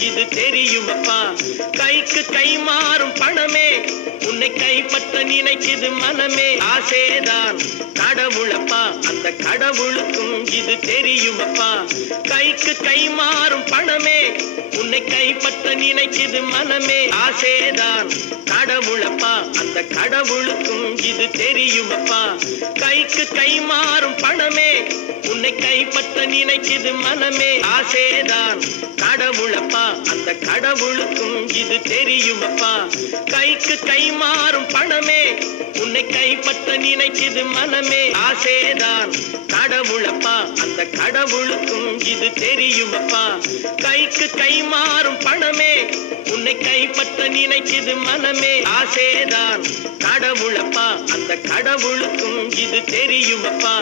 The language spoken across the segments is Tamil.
இது தெரியுமப்பா கைக்கு கை மாறும் பணமே. உன்னை கைப்பற்ற நினைக்குது மனமே. ஆசேதான். கடவுளப்பா. அந்த கடவுளுக்கும் இது தெரியுமப்பா. கைக்கு கை மாறும் பணமே. உன்னை கைப்பற்ற நினைக்குது மனமே. ஆசேதான். கடவுளப்பா. அந்த கடவுளுக்கும் இது தெரியுமப்பா. கைக்கு கை மாறும் பணமே. உன்னை கைப்பற்ற நினைக்குது மனமே. ஆசேதான். கடவுளப்பா. அந்த கடவுளுக்கும் இது தெரியுமப்பா கைக்கு கை மாறும் பணமே உன்னை கைப்பற்ற நினைக்குது மனமே. ஆசேதான் கடவுளப்பா அந்த கடவுளுக்கும் இது தெரியுமப்பா கைக்கு கை மாறும் பணமே உன்னை கைப்பற்ற நினைக்குது மனமே. ஆசேதான். கடவுளப்பா அந்த கடவுளுக்கும் இது தெரியுமப்பா.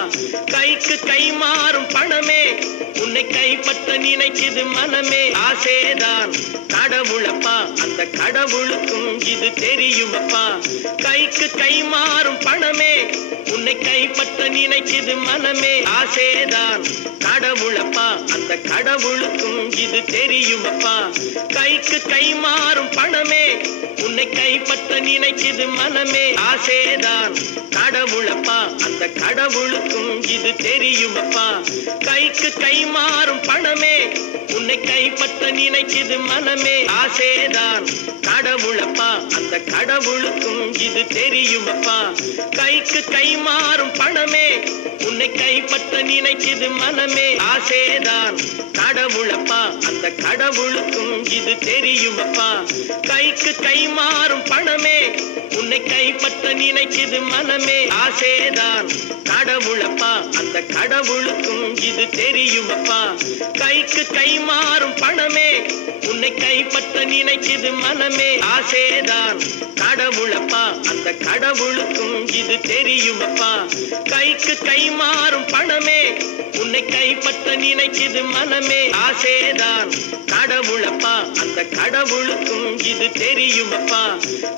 கைக்கு கை மாறும் பணமே. உன்னை கைப்பற்ற நினைக்குது மனமே. ஆசேதான். கடவுளப்பா அந்த கடவுளுக்கும் இது தெரியுமப்பா. கைக்கு கை மாறும் பணமே. உன்னை கைப்பற்ற நினைக்குது மனமே. ஆசேதான். கடவுளப்பா அந்த கடவுளுக்கும் இது தெரியுமப்பா. கைக்கு கை மாறும் பணமே. உன்னை கைப்பற்ற நினைக்குது மனமே. ஆசேதான் கடவுளப்பா. அந்த கடவுளுக்கும் இது தெரியுமப்பா. கைக்கு கை மாறும் பணமே. உன்னை கைப்பற்ற நினைக்குது மனமே. ஆசேதான் கடவுளப்பா. அந்த கடவுளுக்கும் இது தெரியுமப்பா. கைக்கு கை மாறும் பணமே. உன்னை கைப்பற்ற நினைக்குது மனமே. ஆசேதான் கடவுளப்பா. அந்த கடவுளுக்கும் இது தெரியுமப்பா. கைக்கு கை மாறும் பணமே. உன்னை கைப்பற்ற நினைக்குது மனமே. ஆசேதான். கடவுளப்பா அந்த கடவுளுக்கும் இது தெரியும். கைக்கு கை மாறும் பணமே. உன்னை கைப்பற்ற நினைக்குது மனமே. ஆசேதான் கடவுளப்பா. அந்த கடவுளுக்கும் இது தெரியுமப்பா. கைக்கு கை மாறும் பணமே. உன்னை கைப்பற்ற நினைக்குது மனமே. ஆசேதான் கடவுளப்பா. அந்த கடவுளுக்கும் இது தெரியுமப்பா.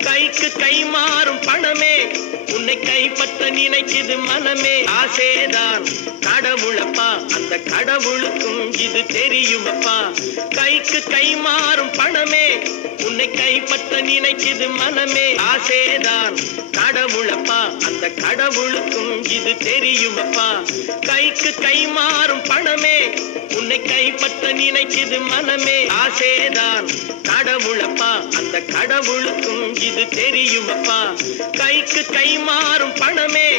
கைக்கு கை மாறும் பணமே. உன்னை கைப்பற்ற நினைக்குது மனமே. ஆசேதான் கடவுளப்பா. அந்த கடவுளுக்கும் இது தெரியுமப்பா கைக்கு கை மாறும் பணமே. உன்னை கைப்பற்ற நினைக்குது மனமே. ஆசேதான் கடவுளப்பா. அந்த கடவுளுக்கும் இது தெரியுமப்பா கைக்கு கை மாறும் பணமே. உன்னை கை நினைக்குது மனமே ஆசேதான். கடவுளப்பா அந்த கடவுளுக்கும் இது தெரியுமப்பா. கைக்கு கை மாறும் பணமே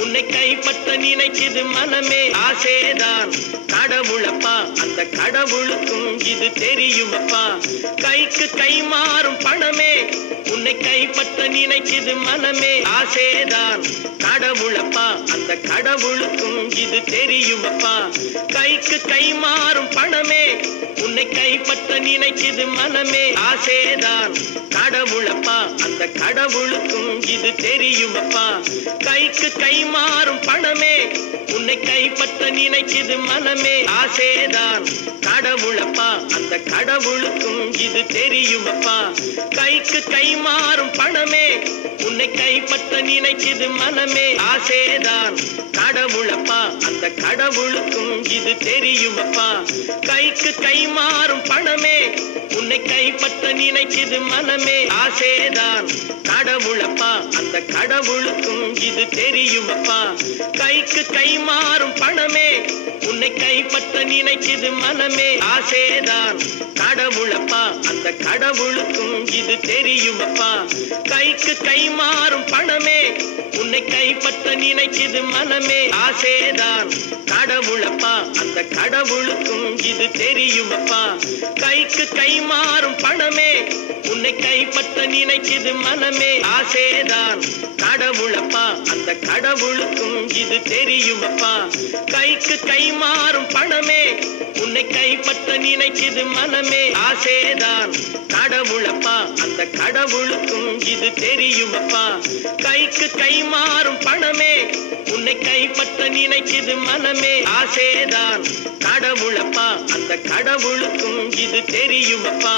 உன்னை கைப்பற்ற நினைக்குது மனமே ஆசேதான். கடவுளப்பா அந்த கடவுளுக்கும் இது தெரியுமப்பா. கைக்கு கை மாறும் பணமே உன்னை கைப்பற்ற நினைக்குது மனமே ஆசேதான். கடவுளப்பா அந்த கடவுளுக்கும் இது தெரியுமப்பா. கைக்கு கை மாறும் பணமே மனமே. உன்னை கைப்பற்ற நினைக்குது மனமே. ஆசேதான். கடவுளப்பா அந்த கடவுளுக்கும் இது தெரியுமப்பா. கைக்கு கை மாறும் பணமே. உன்னை கைப்பற்ற நினைக்குது மனமே. ஆசேதான். கடவுளப்பா அந்த கடவுளுக்கும் இது தெரியுமப்பா. கைக்கு கை மாறும் பணமே. உன்னை கைப்பற்ற நினைக்குது மனமே. ஆசேதான். கடவுளப்பா அந்த கடவுளுக்கும் இது தெரியுமப்பா. கை கைக்கு கை மாறும் பணமே. உன்னை கைப்பற்ற நினைக்குது மனமே. ஆசேதான் கடவுளப்பா. அந்த கடவுளுக்கும் இது தெரியுமப்பா. கைக்கு கை மாறும் பணமே. உன்னை கைப்பற்ற நினைக்குது மனமே. ஆசேதான் கடவுளப்பா. அந்த கடவுளுக்கும் இது தெரியுமப்பா. கைக்கு கை மாறும் பணமே. உன்னை கைப்பற்ற நினைக்குது மனமே. ஆசேதான் கடவுளப்பா. அந்த கடவுளுக்கும் இது தெரியுமப்பா. கைக்கு கை மாறும் பணமே உன்னை கைப்பற்ற நினைக்குது மனமே. ஆசேதான். கடவுளப்பா அந்த கடவுளுக்கும் இது தெரியுமப்பா. கைக்கு கை மாறும் பணமே. உன்னை கைப்பற்ற நினைக்குது மனமே. ஆசேதான். கடவுளப்பா அந்த கடவுளுக்கும் இது தெரியுமப்பா. கைக்கு கை மாறும் பணமே. உன்னை கைப்பற்ற நினைக்குது மனமே. ஆசேதான். கடவுளப்பா அந்த கடவுளுக்கும் இது தெரியுமப்பா.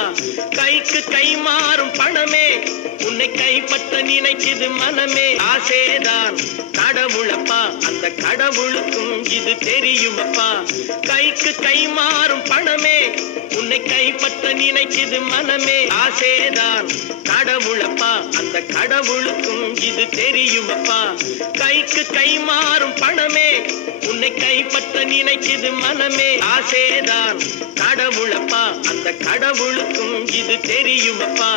கைக்கு கை மாறும் பணமே. உன்னை கைப்பற்ற நினைக்குது மனமே. ஆசேதான் கடவுளப்பா. அந்த கடவுளுக்கும் இது தெரியுமப்பா. கைக்கு கை மாறும் பணமே. உன்னை கைப்பற்ற நினைக்குது மனமே. ஆசேதான் கடவுளப்பா. அந்த கடவுளுக்கும் இது தெரியுமப்பா. கைக்கு கை மாறும் பணமே. உன்னை கைப்பற்ற நினைக்குது மனமே. ஆசேதான் கடவுளப்பா. அந்த கடவுளுக்கும் இது தெரியுமப்பா.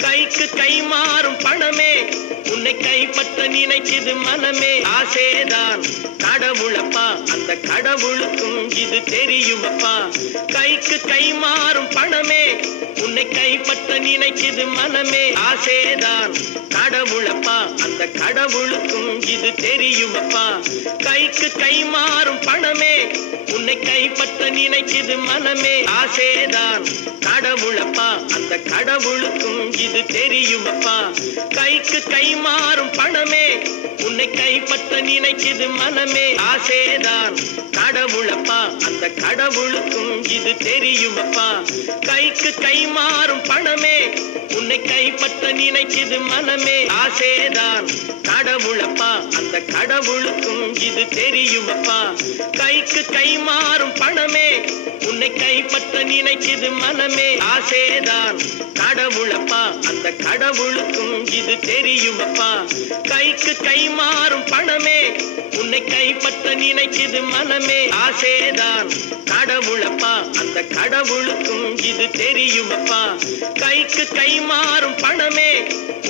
கைக்கு கை மாறும் பணமே. உன்னை கைப்பற்ற நினைக்குது மனமே. ஆசேதான் கடவுளப்பா. அந்த கடவுளுக்கும் இது தெரியுமப்பா. கைக்கு கை மாறும் பணமே. உன்னை கைப்பற்ற நினைக்குது மனமே. ஆசேதான் கடவுளப்பா. அந்த கடவுளுக்கும் இது தெரியுமப்பா. கைக்கு கை மாறும் பணமே. உன்னை கைப்பற்ற நினைக்குது மனமே. ஆசேதான் கடவுளப்பா. அந்த கடவுளுக்கும் இது தெரியுமப்பா. கைக்கு கை மாறும் பணமே உன் உன்னை கைப்பற்ற நினைக்குது மனமே. ஆசேதான். கடவுளப்பா அந்த கடவுளுக்கும் இது தெரியுமப்பா. கைக்கு கை மாறும் பணமே. உன்னை கைப்பற்ற நினைக்குது மனமே. ஆசேதான். கடவுளப்பா அந்த கடவுளுக்கும் இது தெரியுமப்பா. கைக்கு கை மாறும் பணமே. உன்னை கைப்பற்ற நினைக்குது மனமே. ஆசேதான். கடவுளப்பா அந்த கடவுளுக்கும் இது தெரியுமப்பா. கைக்கு கை மாறும் மாறும் பணமே. உன்னை கைப்பற்ற நினைக்குது மனமே. ஆசேதான் கடவுளப்பா. அந்த கடவுளுக்கும் இது தெரியுமப்பா. கைக்கு கை மாறும் பணமே.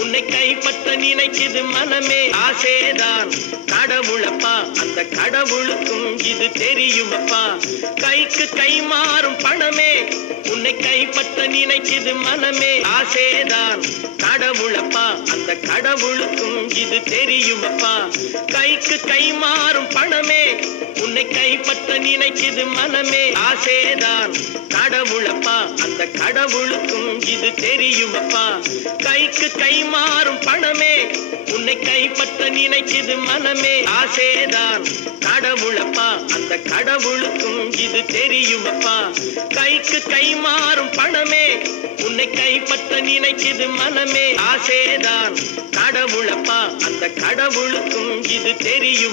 உன்னை கைப்பற்ற நினைக்குது மனமே. ஆசேதான் கடவுளப்பா. அந்த கடவுளுக்கும் இது தெரியுமப்பா. கைக்கு கை மாறும் பணமே. உன்னை கைப்பற்ற நினைக்குது மனமே. ஆசேதான் கடவுளப்பா. அந்த கடவுளுக்கும் இது தெரியுமப்பா. கைக்கு கை மாறும் பணமே. உன்னை கைப்பற்ற நினைக்குது மனமே. ஆசேதான். கடவுளப்பா அந்த கடவுளுக்கும் இது தெரியுமப்பா. கைக்கு கை மாறும் பணமே. உன்னை கைப்பற்ற நினைக்குது மனமே. ஆசேதான். கடவுளப்பா அந்த கடவுளுக்கும் இது தெரியுமப்பா. கைக்கு கை மாறும் பணமே. உன்னை கைப்பற்ற நினைக்குது மனமே. ஆசேதான். கடவுளப்பா அந்த கடவுளுக்கும் இது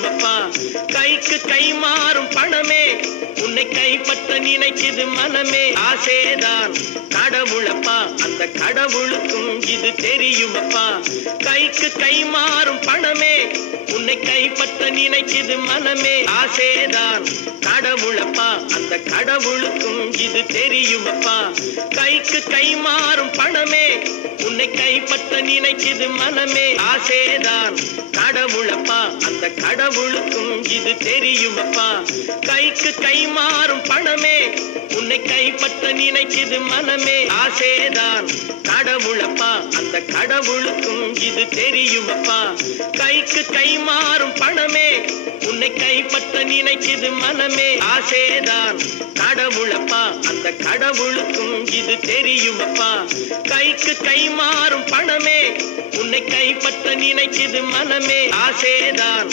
தெரியுமப்பா கைக்கு கை மாறும் பணமே. உன்னை கைப்பற்ற நினைக்குது மனமே. ஆசேதான். கடவுளப்பா. அந்த கடவுளுக்கும் இது தெரியுமப்பா. கைக்கு கை மாறும் பணமே. உன்னை கைப்பற்ற நினைக்குது மனமே. ஆசேதான். கடவுளப்பா. அந்த கடவுளுக்கும் இது தெரியுமப்பா. கைக்கு கை மாறும் பணமே. உன்னை கைப்பற்ற நினைக்குது மனமே. ஆசேதான். கடவுளப்பா. அந்த கடவுளுக்கும் இது தெரியுமப்பா. கைக்கு கை மாறும் பணமே உன்னை கைப்பற்ற நினைக்குது மனமே. ஆசேதான் கடவுளப்பா அந்த கடவுளுக்கும் இது தெரியுமப்பா. கைக்கு கை மாறும் பணமே உன்னை கைப்பற்ற நினைக்குது மனமே. ஆசேதான் கடவுளப்பா அந்த கடவுளுக்கும் இது தெரியுமப்பா. கைக்கு கை மாறும் பணமே உன்னை கைப்பற்ற நினைக்குது மனமே. ஆசேதான்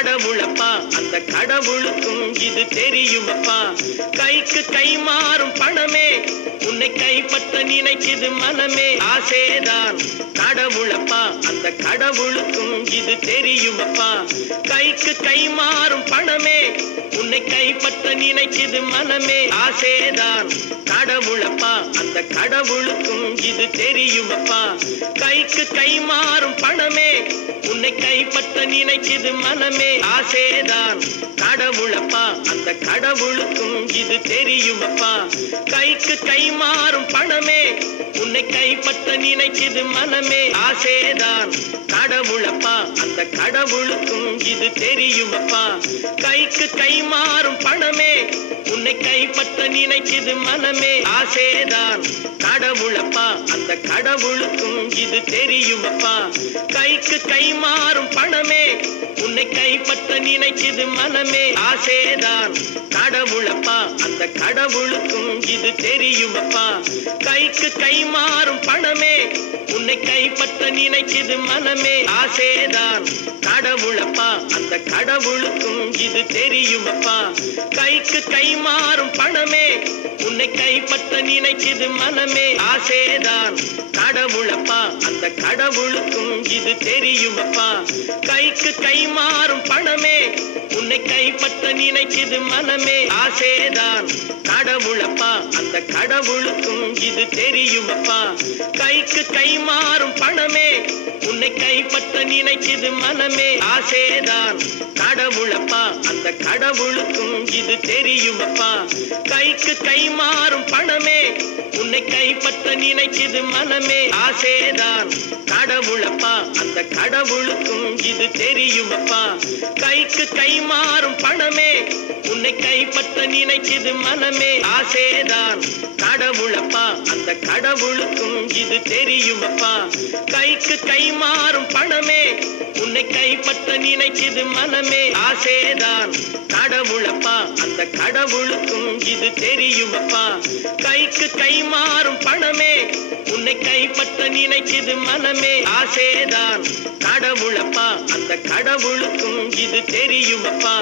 கடவுளப்பா. அந்த கடவுளுக்கும் இது தெரியுமப்பா. கைக்கு கை மாறும் பணமே. உன்னை கைப்பற்ற நினைக்குது மனமே. ஆசேதான். கடவுளப்பா. அந்த கடவுளுக்கும் இது தெரியுமப்பா. கைக்கு கை மாறும் பணமே. உன்னை கைப்பற்ற நினைக்குது மனமே. ஆசேதான். கடவுளப்பா. அந்த கடவுளுக்கும் இது தெரியுமப்பா. கைக்கு கை மாறும் பணமே. உன்னை கைப்பற்ற நினைக்குது மனமே. ஆசைதான். கடவுளப்பா அந்த கடவுளுக்கும் இது தெரியுமப்பா. கைக்கு கை மாறும் பணமே உன்னை கைப்பற்ற நினைக்குது மனமே. ஆசைதான். கடவுளப்பா அந்த கடவுளுக்கும் இது தெரியுமப்பா. கைக்கு கை மாறும் பணமே உன்னை கைப்பற்ற நினைக்குது மனமே. ஆசைதான். கடவுளப்பா அந்த கடவுளுக்கும் இது தெரியுமப்பா. கைக்கு கை மாறும் பணமே உன்னை கை பற்ற நினைக்குது மனமே. ஆசேதான். கடவுளப்பா அந்த கடவுளுக்கும் இது தெரியுமப்பா. கைக்கு கை மாறும் பணமே. உன்னை கைப்பற்ற நினைக்குது மனமே. ஆசேதான். கடவுளப்பா அந்த கடவுளுக்கும் இது தெரியுமப்பா. கைக்கு கை மாறும் பணமே. நினைக்குது மனமே. ஆசேதான் கடவுளப்பா அந்த கடவுளுக்கும் இது தெரியுமப்பா. கைக்கு கை மாறும் பணமே. உன்னை கைப்பற்ற நினைக்குது மனமே. ஆசேதான் கடவுளப்பா அந்த கடவுளுக்கும் இது தெரியுமப்பா. கைக்கு கை மாறும் பணமே. உன்னை கைப்பற்ற நினைக்குது மனமே. ஆசேதான் கடவுளப்பா அந்த கடவுளுக்கும் இது தெரியுமப்பா. கைக்கு கை மாறும் பணமே. உன்னை கைப்பற்ற நினைக்குது மனமே. ஆசேதான். கடவுளப்பா அந்த கடவுளுக்கும் இது தெரியுமப்பா. கைக்கு கை மாறும் பணமே. உன்னை கைப்பற்ற நினைக்குது மனமே. ஆசேதான். கடவுளப்பா அந்த கடவுளுக்கும் இது தெரியுமப்பா. கைக்கு கை மாறும் பணமே. உன்னை கைப்பற்ற நினைக்குது மனமே. ஆசேதான். கடவுளப்பா அந்த கடவுளுக்கும் இது தெரியுமப்பா. கைக்கு கை மாறும் பணமே உன்னை கைப்பற்ற நினைக்குது மனமே. ஆசேதான் கடவுளப்பா அந்த கடவுளுக்கும் இது தெரியுமப்பா.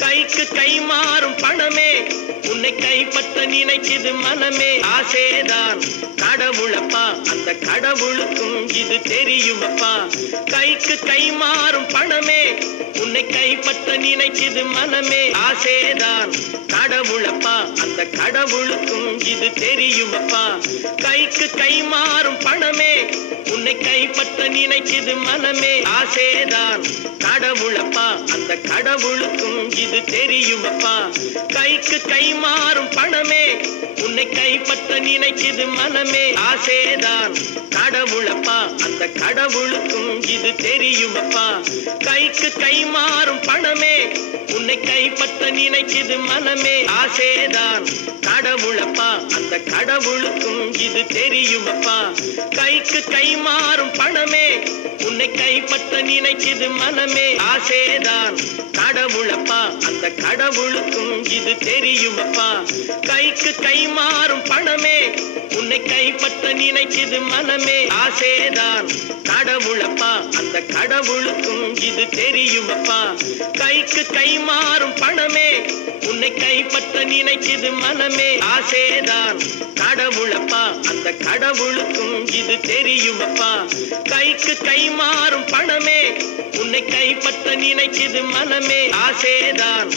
கைக்கு கை மாறும் பணமே உன்னை கைப்பற்ற நினைக்குது மனமே. ஆசேதான் கடவுளப்பா அந்த கடவுளுக்கும் இது தெரியுமப்பா. கைக்கு கை மாறும் பணமே உன்னை கைப்பற்ற நினைக்குது மனமே. ஆசேதான் கடவுளப்பா அந்த கடவுளுக்கும் இது தெரியுமப்பா கைக்கு கைமா உன்னை கைப்பற்ற நினைக்குது மனமே. ஆசேதான். கடவுளப்பா அந்த கடவுளுக்கும் இது தெரியுமப்பா. கைக்கு கை மாறும் பணமே. உன்னை கைப்பற்ற நினைக்குது மனமே. ஆசேதான். கடவுளப்பா அந்த கடவுளுக்கும் இது தெரியுமப்பா. கைக்கு கை மாறும் பணமே. உன்னை கைப்பற்ற நினைக்குது மனமே. ஆசேதான். கடவுளப்பா அந்த கடவுளுக்கும் இது தெரியுமப்பா. கைக்கு கை மாறும் பணமே. உன்னை கைப்பற்ற நினைக்குது மனமே. ஆசேதான் கடவுளப்பா. அந்த கடவுளுக்கும் இது தெரியுமப்பா. கைக்கு கை மாறும் பணமே. உன்னை கைப்பற்ற நினைக்குது மனமே. ஆசேதான் கடவுளப்பா. அந்த கடவுளுக்கும் இது தெரியுமப்பா. கைக்கு கை மாறும் பணமே. உன்னை கைப்பற்ற நினைக்குது மனமே. ஆசேதான் கடவுளப்பா. அந்த கடவுளுக்கும் இது தெரியுமப்பா. கைக்கு கை மாறும் பணமே. உன்னை கைப்பற்ற நினைக்குது மனமே. ஆசேதான்.